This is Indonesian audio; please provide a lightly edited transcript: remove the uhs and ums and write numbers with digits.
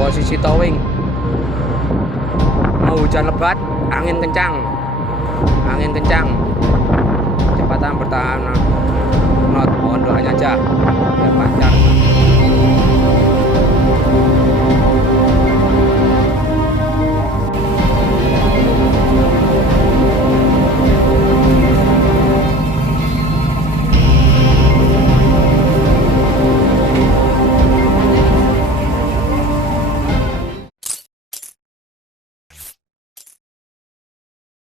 posisi towing. Mau hujan lebat, angin kencang, kecepatan bertahan knot, mohon doanya aja biar lancar.